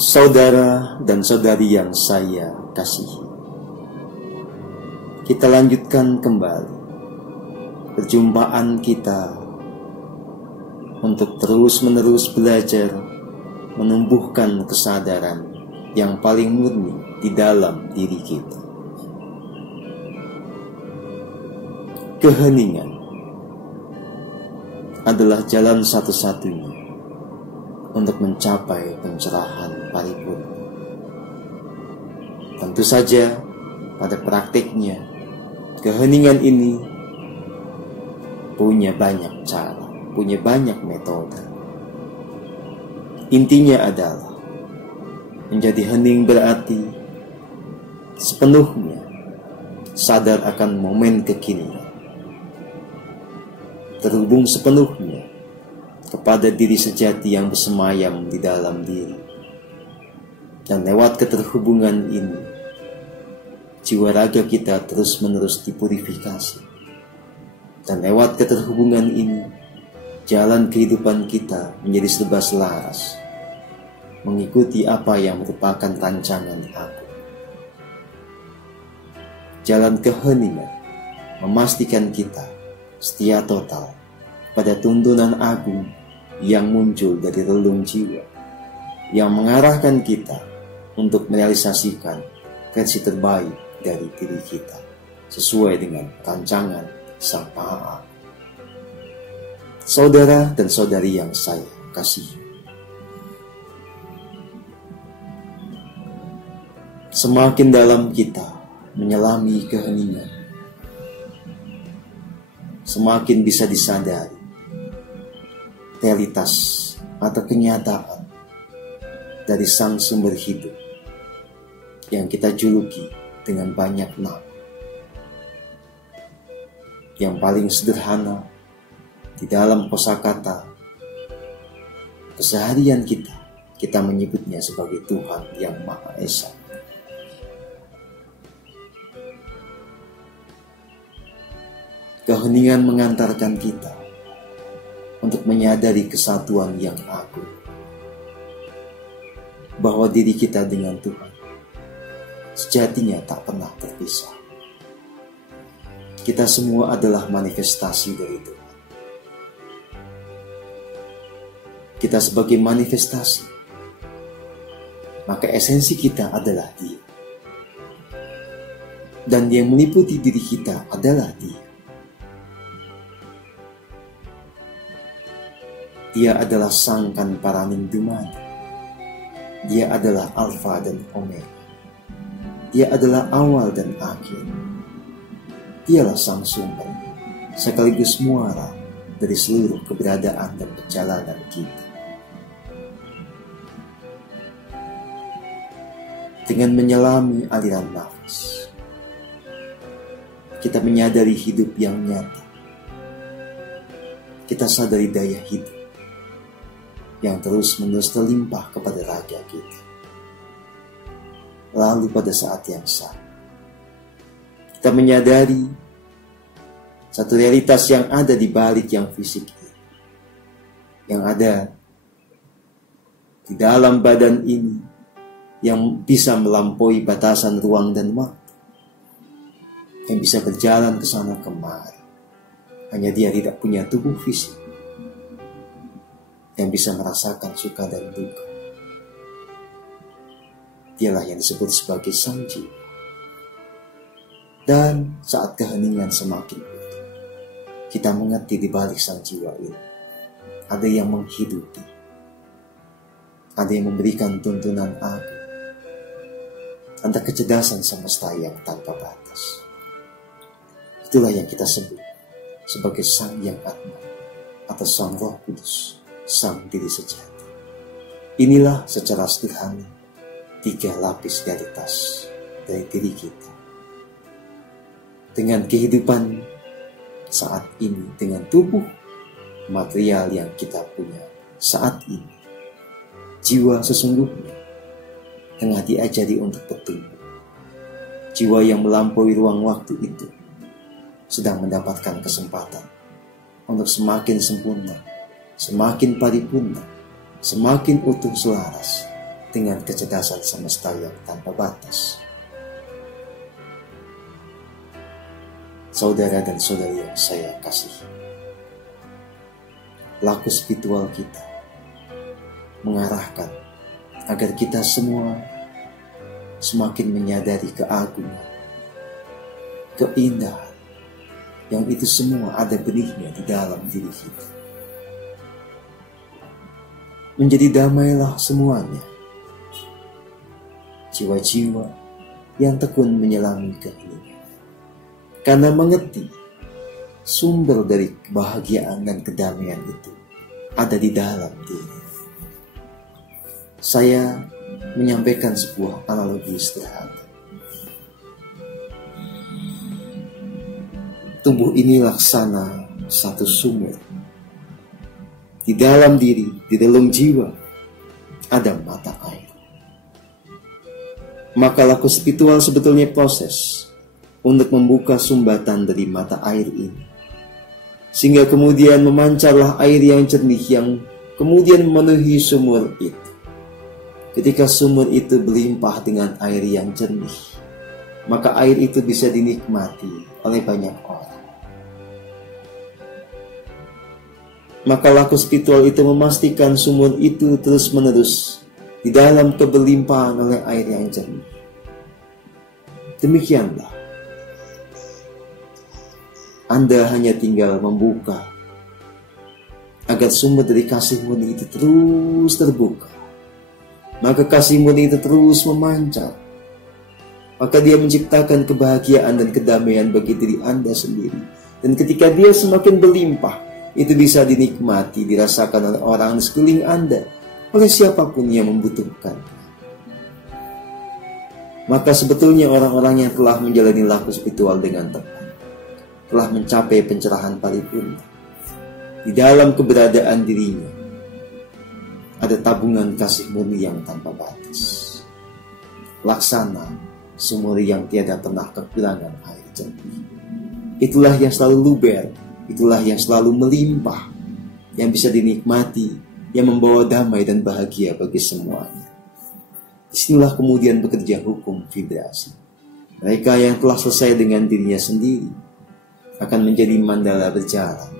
Saudara dan saudari yang saya kasihi, kita lanjutkan kembali perjumpaan kita untuk terus-menerus belajar menumbuhkan kesadaran yang paling murni di dalam diri kita. Keheningan adalah jalan satu-satunya untuk mencapai pencerahan paripurna. Tentu saja pada praktiknya keheningan ini punya banyak cara, punya banyak metode. Intinya adalah menjadi hening berarti sepenuhnya sadar akan momen kekinian, terhubung sepenuhnya kepada diri sejati yang bersemayam di dalam diri. Dan lewat keterhubungan ini, jiwa raga kita terus-menerus dipurifikasi. Dan lewat keterhubungan ini, jalan kehidupan kita menjadi serba selaras, mengikuti apa yang merupakan rancangan aku. Jalan keheningan memastikan kita setia total pada tuntunan agung yang muncul dari relung jiwa, yang mengarahkan kita untuk merealisasikan versi terbaik dari diri kita sesuai dengan rancangan Sang Maha. Saudara dan saudari yang saya kasihi, semakin dalam kita menyelami keheningan, semakin bisa disadari realitas atau kenyataan dari sang sumber hidup yang kita juluki dengan banyak nama. Yang paling sederhana di dalam kosakata keseharian kita menyebutnya sebagai Tuhan yang Maha Esa. Keheningan mengantarkan kita untuk menyadari kesatuan yang agung, bahwa diri kita dengan Tuhan sejatinya tak pernah terpisah. Kita semua adalah manifestasi dari Tuhan. Kita sebagai manifestasi, maka esensi kita adalah Dia. Dan yang meliputi diri kita adalah Dia. Dia adalah Sangkan Paraning Dumadi. Dia adalah Alfa dan Omega. Dia adalah awal dan akhir. Dialah sang sumber, sekaligus muara dari seluruh keberadaan dan perjalanan kita. Dengan menyelami aliran nafas, kita menyadari hidup yang nyata. Kita sadari daya hidup yang terus-menerus terlimpah kepada raga kita. Lalu pada saat yang sama, kita menyadari satu realitas yang ada di balik yang fisik ini, yang ada di dalam badan ini, yang bisa melampaui batasan ruang dan waktu, yang bisa berjalan ke sana kemari. Hanya dia tidak punya tubuh fisik yang bisa merasakan suka dan duka. Dialah yang disebut sebagai sang jiwa. Dan saat keheningan semakin utuh, kita mengerti di balik sang jiwa ini ada yang menghidupi, ada yang memberikan tuntunan agung, ada kecerdasan semesta yang tanpa batas. Itulah yang kita sebut sebagai Sang Yang Atma atau Sang Roh Kudus, Sang Diri Sejati. Inilah secara sederhana 3 lapis realitas dari diri kita. Dengan kehidupan saat ini, dengan tubuh material yang kita punya saat ini, jiwa sesungguhnya tengah diajari untuk bertumbuh. Jiwa yang melampaui ruang waktu itu sedang mendapatkan kesempatan untuk semakin sempurna, semakin paripurna, semakin utuh selaras dengan kecerdasan semesta yang tanpa batas. Saudara dan saudari yang saya kasihi, laku spiritual kita mengarahkan agar kita semua semakin menyadari keagungan, keindahan, yang itu semua ada benihnya di dalam diri kita. Menjadi damailah semuanya, jiwa-jiwa yang tekun menyelami keheningan, karena mengerti sumber dari kebahagiaan dan kedamaian itu ada di dalam diri. Saya menyampaikan sebuah analogi sederhana. Tubuh ini laksana satu sumur. Di dalam diri, di dalam jiwa, ada mata air. Maka laku spiritual sebetulnya proses untuk membuka sumbatan dari mata air ini, sehingga kemudian memancarlah air yang jernih yang kemudian memenuhi sumur itu. Ketika sumur itu berlimpah dengan air yang jernih, maka air itu bisa dinikmati oleh banyak orang. Maka laku spiritual itu memastikan sumur itu terus-menerus di dalam keberlimpahan oleh air yang jernih. Demikianlah, Anda hanya tinggal membuka agar sumber dari kasih murni itu terus terbuka. Maka kasih murni itu terus memancar. Maka dia menciptakan kebahagiaan dan kedamaian bagi diri Anda sendiri. Dan ketika dia semakin berlimpah, itu bisa dinikmati, dirasakan oleh orang di sekeliling Anda, oleh siapapun yang membutuhkan. Maka sebetulnya orang-orang yang telah menjalani laku spiritual dengan tepat telah mencapai pencerahan paripurna. Di dalam keberadaan dirinya ada tabungan kasih murni yang tanpa batas, laksana sumur yang tiada pernah kekurangan air jernih. Itulah yang selalu luber, itulah yang selalu melimpah, yang bisa dinikmati, yang membawa damai dan bahagia bagi semuanya. Disinilah kemudian bekerja hukum vibrasi. Mereka yang telah selesai dengan dirinya sendiri akan menjadi mandala berjalan,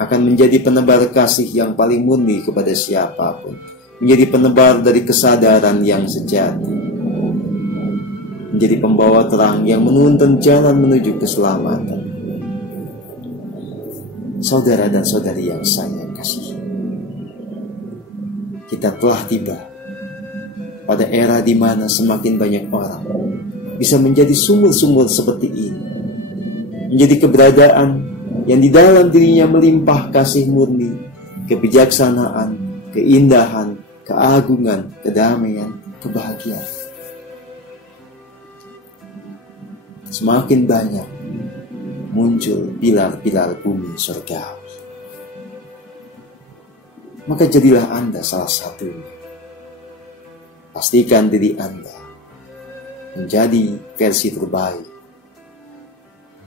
akan menjadi penebar kasih yang paling murni kepada siapapun, menjadi penebar dari kesadaran yang sejati, menjadi pembawa terang yang menuntun jalan menuju keselamatan. Saudara dan saudari yang saya kasihi, kita telah tiba pada era di mana semakin banyak orang bisa menjadi sumur-sumur seperti ini, menjadi keberadaan yang di dalam dirinya melimpah kasih murni, kebijaksanaan, keindahan, keagungan, kedamaian, kebahagiaan. Semakin banyak muncul pilar-pilar bumi surgawi. Maka jadilah Anda salah satunya. Pastikan diri Anda menjadi versi terbaik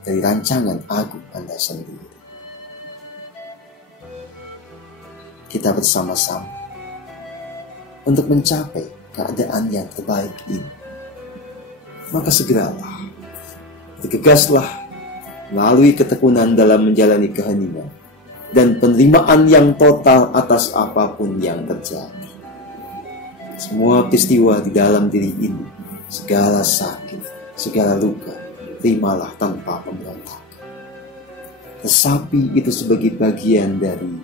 dari rancangan agung Anda sendiri. Kita bersama-sama untuk mencapai keadaan yang terbaik ini. Maka segeralah, bergegaslah melalui ketekunan dalam menjalani keheningan dan penerimaan yang total atas apapun yang terjadi. Semua peristiwa di dalam diri ini, segala sakit, segala luka, terimalah tanpa pemberontakan. Resapi itu sebagai bagian dari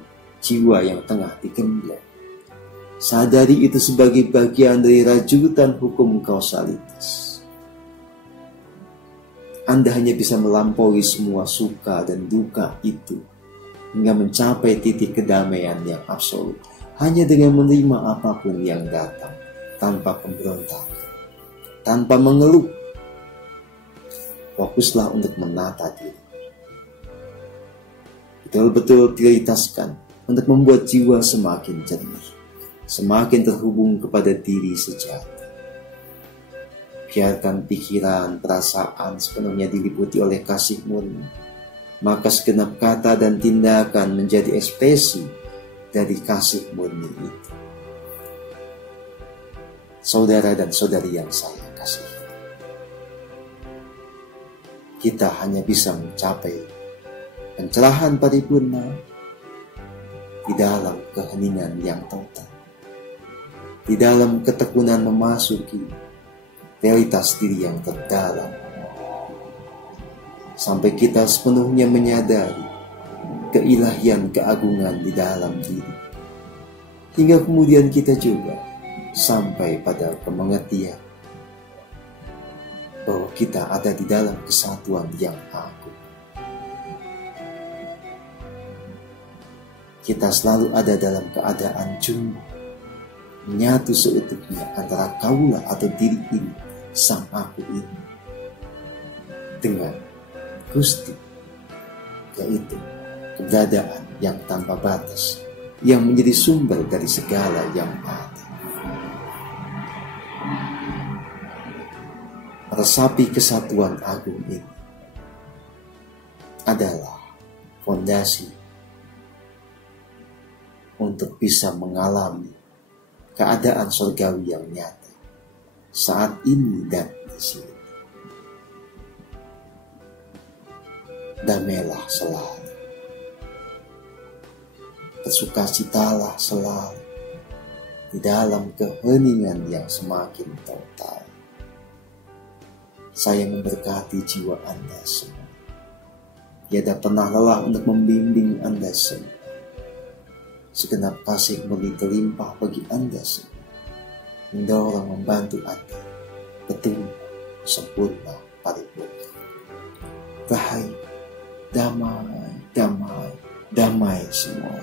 jiwa yang tengah digembleng. Sadari itu sebagai bagian dari rajutan hukum kausalitas. Anda hanya bisa melampaui semua suka dan duka itu hingga mencapai titik kedamaian yang absolut hanya dengan menerima apapun yang datang tanpa pemberontakan, tanpa mengeluh. Fokuslah untuk menata diri. Betul-betul prioritaskan untuk membuat jiwa semakin jernih, semakin terhubung kepada diri sejati. Biarkan pikiran, perasaan sepenuhnya diliputi oleh kasih murni. Maka segenap kata dan tindakan menjadi ekspresi dari kasih murni itu. saudara dan saudari yang saya kasihi. Kita hanya bisa mencapai pencerahan paripurna di dalam keheningan yang total, di dalam ketekunan memasuki realitas diri yang terdalam, sampai kita sepenuhnya menyadari keilahian keagungan di dalam diri, hingga kemudian kita juga sampai pada kemengertian bahwa kita ada di dalam kesatuan yang agung. Kita selalu ada dalam keadaan jumbo, menyatu seutuhnya antara kaulah atau diri ini, sang aku ini, dengan Gusti, yaitu keberadaan yang tanpa batas, yang menjadi sumber dari segala yang ada. Resapi kesatuan agung ini adalah fondasi untuk bisa mengalami keadaan surgawi yang nyata saat ini dan di sini. Damailah selalu, bersukacitalah selalu di dalam keheningan yang semakin total. Saya memberkati jiwa Anda semua. Tiada pernah lelah untuk membimbing Anda semua. Segenap kasih murni terlimpah bagi Anda semua, mendorong membantu Anda bertumbuh sempurna paripurna. Rahayu, damai, damai, damai semua.